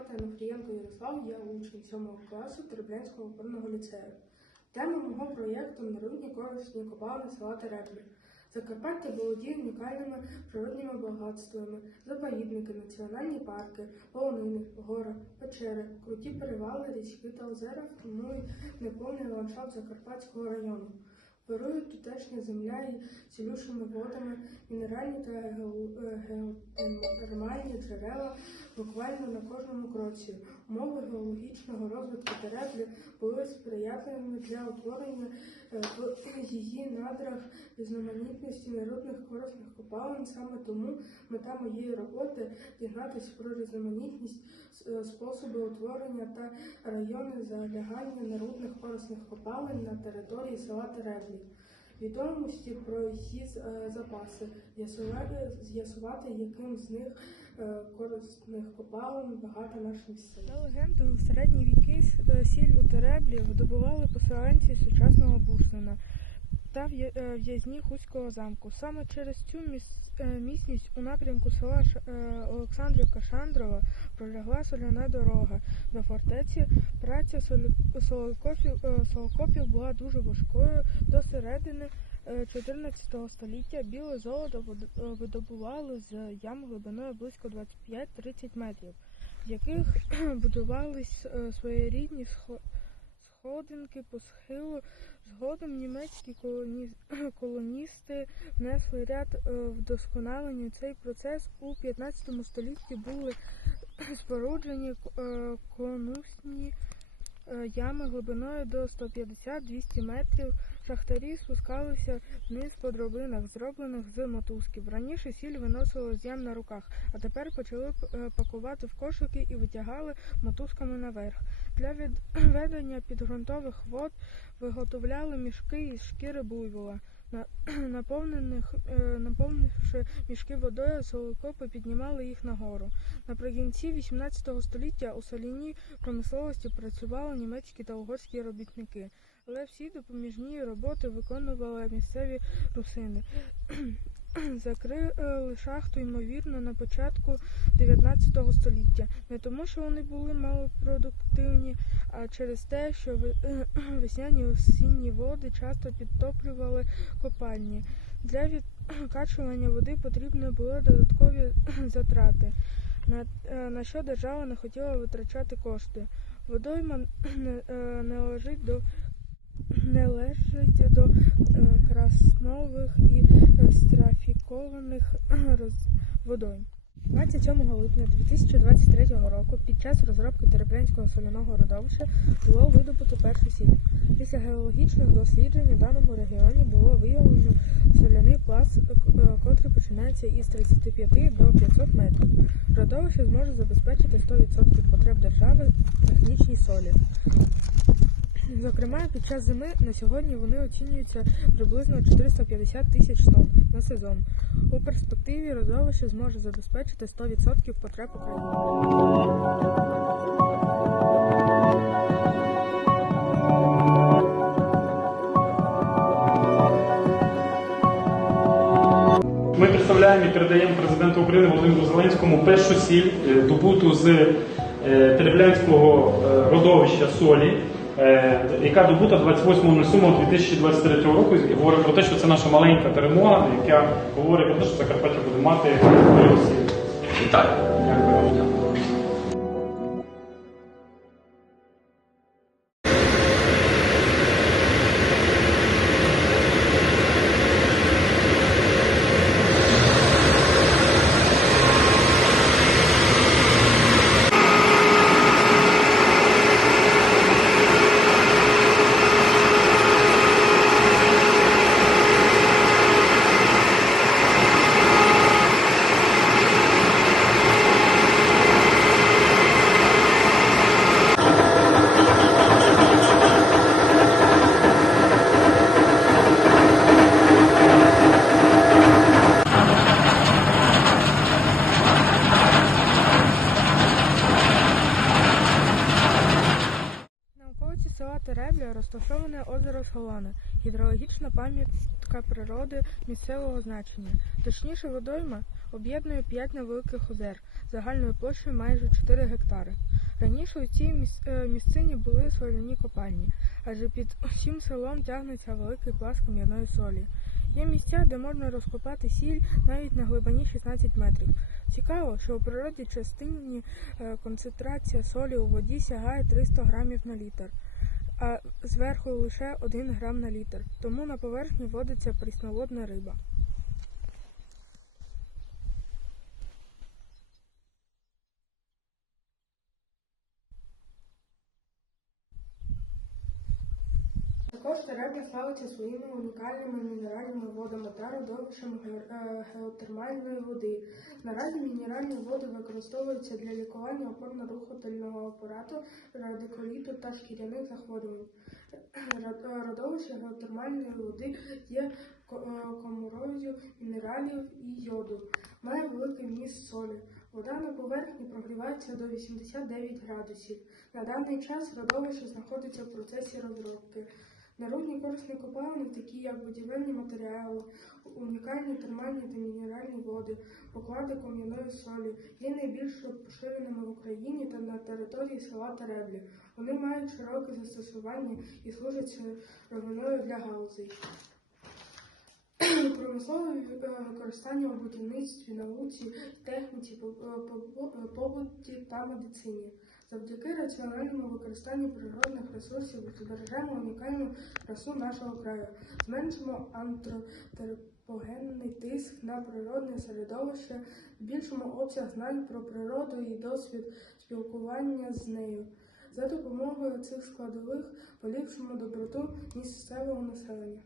звати Анофрієнко Ярослав, я учень 7 класу Тереблянського опорного ліцею. Тема мого проєкту народні корисні копалини села Тереблі. Закарпаття володіє унікальними природніми багатствами, заповідники, національні парки, полонини, гори, печери, круті перевали, річки та озера формують неповний ландшафт Закарпатського району. Вирують тутешня земля і цілющими водами, мінеральні та гео- геотермальні джерела буквально на кожному кроці. Умови геологічного розвитку тереблі були сприятливими для утворення е, в її надрах різноманітності народних корисних копалин. Саме тому мета моєї роботи дізнатися про різноманітність е, способи утворення та райони залягання народних корисних копалин на території села Тереблі. Відомості про її е, запаси, з'ясувати, яким з них е, корисних копалин багато наш місцеві. За легендою, в середні віки е, сіль у Тереблі видобували поселенці сучасного Буслина та е, в'язні Хуського замку. Саме через цю е, у напрямку села Ш- е, Олександрівка-Шандрова пролягла соляна дорога до фортеці. Праця солокопів, е, була дуже важкою до середини е, 14 століття. Біле золото е, видобували з ям глибиною близько 25-30 метрів в яких будувались е, своєрідні сходинки по схилу. Згодом німецькі колоністи внесли ряд е, вдосконалень. Цей процес у 15 столітті були споруджені е, конусні е, ями глибиною до 150-200 метрів. Шахтарі спускалися вниз по дробинах, зроблених з мотузків. Раніше сіль виносили з ям на руках, а тепер почали е, пакувати в кошики і витягали мотузками наверх. Для відведення підґрунтових вод виготовляли мішки із шкіри буйвола. Наповнених, е, наповнивши мішки водою, солокопи піднімали їх нагору. Наприкінці 18 століття у соляній промисловості працювали німецькі та угорські робітники, але всі допоміжні роботи виконували місцеві русини. Закрили шахту, ймовірно, на початку 19 століття. Не тому, що вони були малопродуктивні, а через те, що весняні осінні води часто підтоплювали копальні. Для відкачування води потрібні були додаткові затрати, на, е, що держава не хотіла витрачати кошти. Водойма е, не лежить до не лежить до е, краснових і е, страфікованих роз... водойм. 27 липня 2023 року під час розробки Тереблянського соляного родовища було видобуто першу сіль. Після геологічних досліджень у даному регіоні було виявлено соляний пласт, е, е, котрий починається із 35 до 500 метрів. Родовище зможе забезпечити 100% потреб держави в технічній солі. Зокрема, під час зими на сьогодні вони оцінюються приблизно 450 тисяч тонн на сезон. У перспективі родовище зможе забезпечити 100% потреб України. Ми представляємо і передаємо президенту України Володимиру Зеленському першу сіль, е, добуту з е, Тереблянського е, родовища солі, яка добута 28.07.2023 року. І говорить про те, що це наша маленька перемога, яка говорить про те, що Закарпаття буде мати сіль. Вітаю. Дякую села розташоване озеро Солана, гідрологічна пам'ятка природи місцевого значення. Точніше, водойма об'єднує 5 невеликих озер загальною площею майже 4 гектари. Раніше у цій е, місцині були соляні копальні, адже під усім селом тягнеться великий пласт кам'яної солі. Є місця, де можна розкопати сіль навіть на глибині 16 метрів. Цікаво, що у природі частині е, концентрація солі у воді сягає 300 грамів на літр, а зверху лише 1 грам на літр. Тому на поверхні водиться прісноводна риба. Також Теребля славиться своїми унікальними мінеральними водами та родовищем е, геотермальної води. Наразі мінеральні води використовуються для лікування опорно-рухательного апарату, радикуліту та шкіряних захворювань. Родовище геотермальної води є е, коморою мінералів і йоду. Має великий вміст солі. Вода на поверхні прогрівається до 89 градусів. На даний час родовище знаходиться в процесі розробки. Народні корисні копалини, такі як будівельні матеріали, унікальні термальні та мінеральні води, поклади кам'яної солі, є найбільш поширеними в Україні та на території села Тереблі. Вони мають широке застосування і служать сировиною для галузей. Промислове використання у будівництві, науці, техніці, по- по- побуті та медицині. Завдяки раціональному використанню природних ресурсів збережемо унікальну красу нашого краю, зменшимо антропогенний тиск на природне середовище, збільшимо обсяг знань про природу і досвід спілкування з нею. За допомогою цих складових поліпшимо доброту місцевого населення.